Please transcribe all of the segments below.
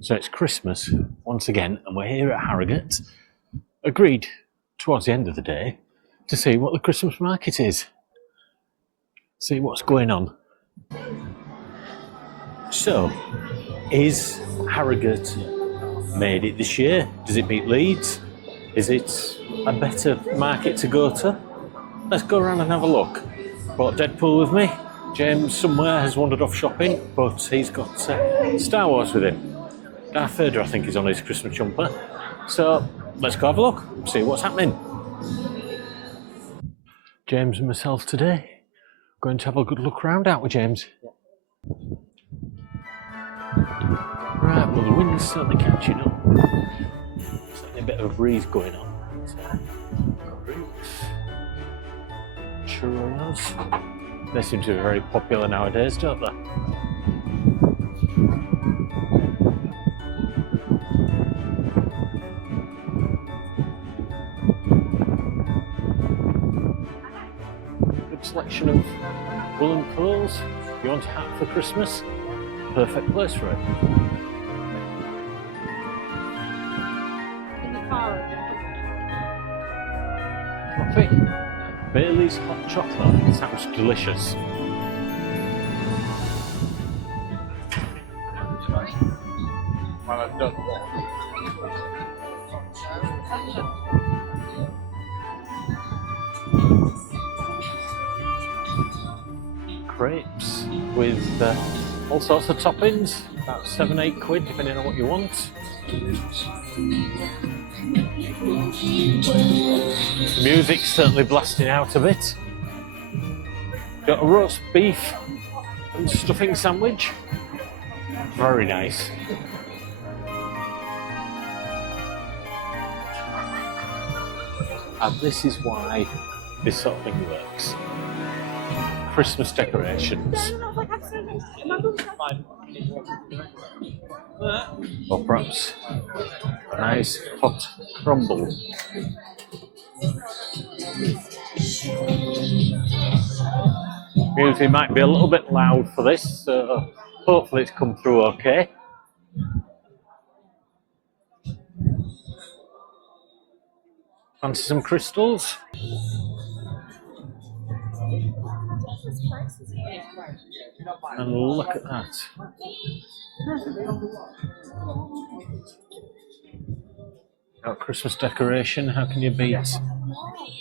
So it's Christmas once again, and we're here at Harrogate. Agreed towards the end of the day to see what the Christmas market is. See what's going on. So, is Harrogate made it this year? Does it beat Leeds? Is it a better market to go to? Let's go around and have a look. Brought Deadpool with me. James somewhere has wandered off shopping, but he's got Star Wars with him. Darth Vader, I think, is on his Christmas jumper. So let's go have a look, see what's happening. James and myself today going to have a good look around, aren't we, James? Right, well, the wind's certainly catching up. Certainly a bit of a breeze going on. Churros. They seem to be very popular nowadays, don't they? Good selection of woolen clothes. You want a hat for Christmas? Perfect place for it. Coffee. Bailey's hot chocolate. It sounds delicious. Crepes with all sorts of toppings, about 7-8 quid depending on what you want. The music's certainly blasting out a bit. Got a roast beef and stuffing sandwich. Very nice. And this is why this sort of thing works. Christmas decorations. Or perhaps a nice hot crumble. Music might be a little bit loud for this, so hopefully it's come through okay. Fancy some crystals? And look at that. Got Christmas decoration, how can you beat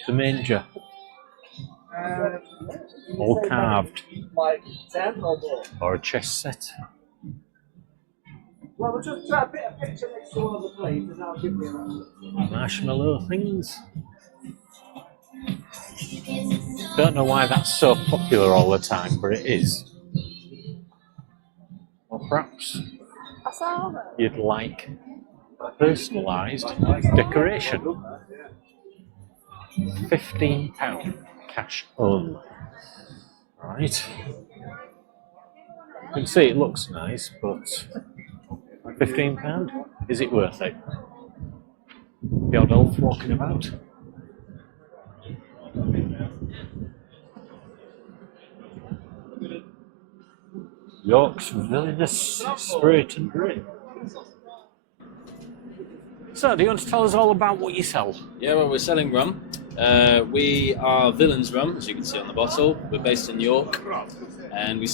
the manger? All carved. Or a chest set. Well, we'll just try a bit of picture next to one of the plates and I'll give you that. Marshmallow things. Don't know why that's so popular all the time, but it is. Or perhaps you'd like a personalised decoration. £15 cash only. Right. You can see it looks nice, but £15? Is it worth it? The odd elf walking about? York's villainous spirit and grit. So, do you want to tell us all about what you sell? Yeah, well, we're selling rum. We are Villains Rum, as you can see on the bottle. We're based in York, and we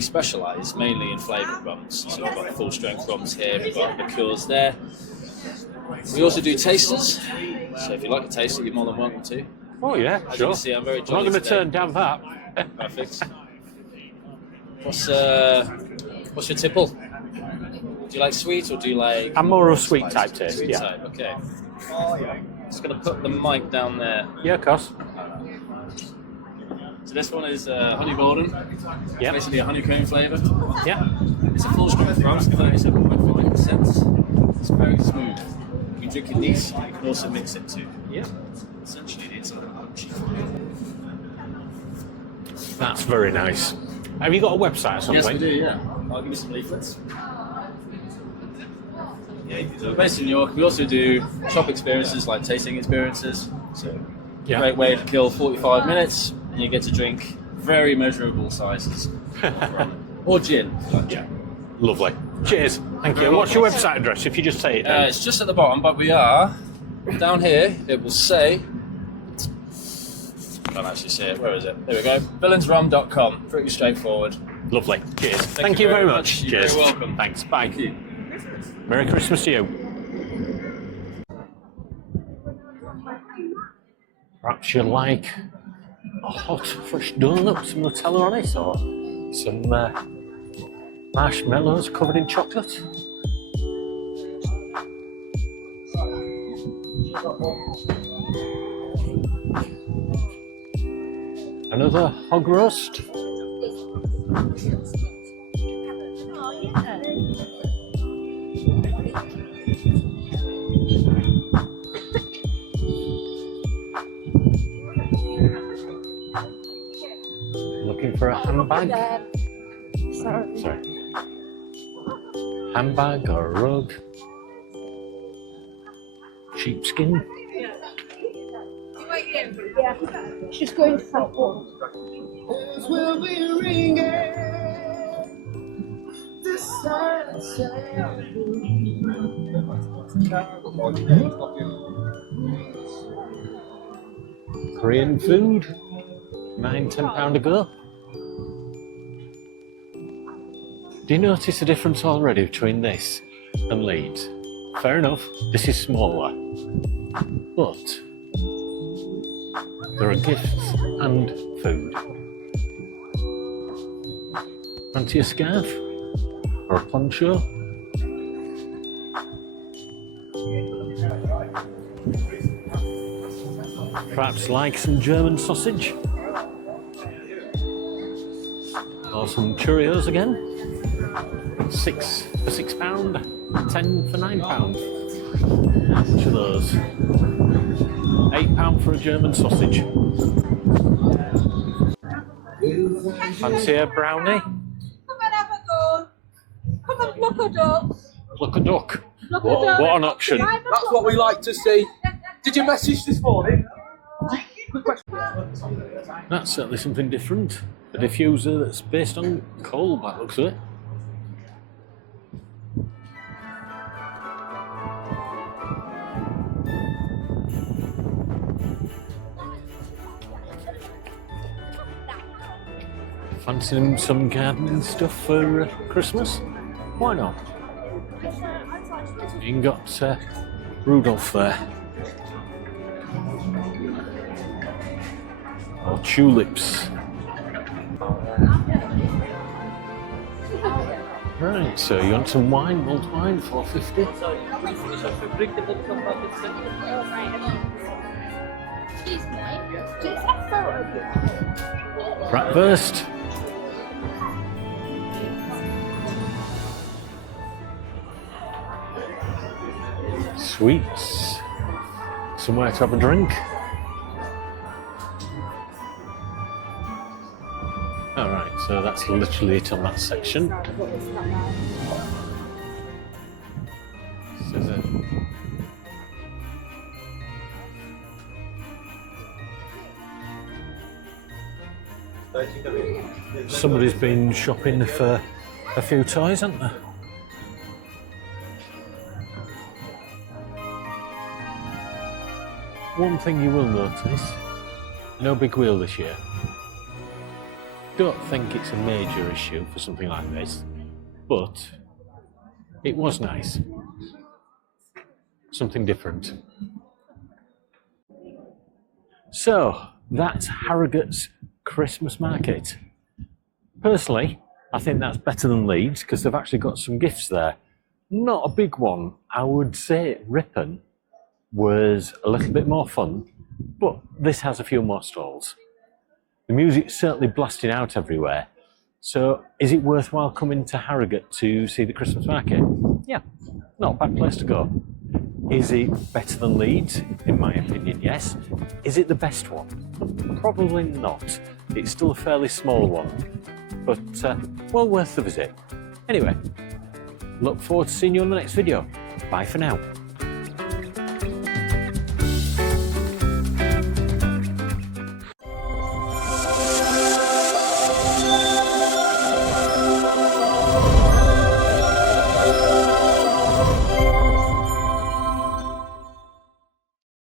specialise mainly in flavoured rums. So we've got full strength rums here, we've got liqueurs there. We also do tasters, so if you like a taster, you're more than welcome to. Oh yeah, as sure. You can see, I'm very jolly not going to today. turn down that. Perfect. What's your tipple? Do you like sweet or do you like? I'm more of a sweet type taste, Sweet yeah. type, okay. Just going to put the mic down there. Yeah, of course. So this one is honey golden. Yeah. Basically a honeycomb flavour. Yeah. It's a full strength rum, it's 37.5%. It's very smooth. You drink it neat, you can also mix it too. Yeah. Essentially it's a punchy. That's very nice. Have you got a website or something? Yes, we do, yeah. I'll give you some leaflets. Yeah, so we're based in York. We also do shop experiences like tasting experiences. So Yeah. great way to kill 45 minutes and you get to drink very measurable sizes. Or gin. Yeah. Lovely. Cheers. Thank you. What's your website address? If you just say it. Then. It's just at the bottom, but we are down here. It will say. Can't actually see it. Where is it? There we go. Villansrum.com. Pretty straightforward. Lovely. Cheers. Thank you very much. You're Cheers. very welcome. Thanks. Bye. Thank you. Merry Christmas to you. Perhaps you like a hot, fresh donut, some Nutella on it, or some marshmallows covered in chocolate. Another hog roast. Looking for a handbag? Sorry. Handbag or a rug? Sheepskin? Yeah, she's going to have one. Will be ringing this Korean food? £9–10 a go. Do you notice the difference already between this and Leeds? Fair enough, this is smaller, but there are gifts and food. Fancy a scarf? Or a poncho? Perhaps like some German sausage? Or some Cheerios again? 6 for £6, 10 for £9. How much are those? £8 for a German sausage. Fancy a brownie? Come and have a go. Come and pluck a duck. Look a duck. Pluck a What, duck. what an option. That's what we like to see. Did you message this morning? That's certainly something different. A diffuser that's based on coal, by the looks of it. Fancying some gardening stuff for Christmas? Why not? You got Rudolph there. Or tulips. Right, so you want some wine, mulled wine, £4.50. Excuse me. Do you have a photo of you? Bratwurst. Sweets. Somewhere to have a drink. Alright, so that's literally it on that section. Says it. Somebody's been shopping for a few toys, hasn't there? One thing you will notice, no big wheel this year. Don't think it's a major issue for something like this, but it was nice. Something different. So, that's Harrogate's Christmas market. Personally, I think that's better than Leeds because they've actually got some gifts there. Not a big one. I would say Ripon was a little bit more fun, but this has a few more stalls. The music's certainly blasting out everywhere. So is it worthwhile coming to Harrogate to see the Christmas market? Yeah, not a bad place to go. Is it better than Leeds? In my opinion, yes. Is it the best one? Probably not. It's still a fairly small one, but well worth the visit. Anyway, look forward to seeing you on the next video. Bye for now.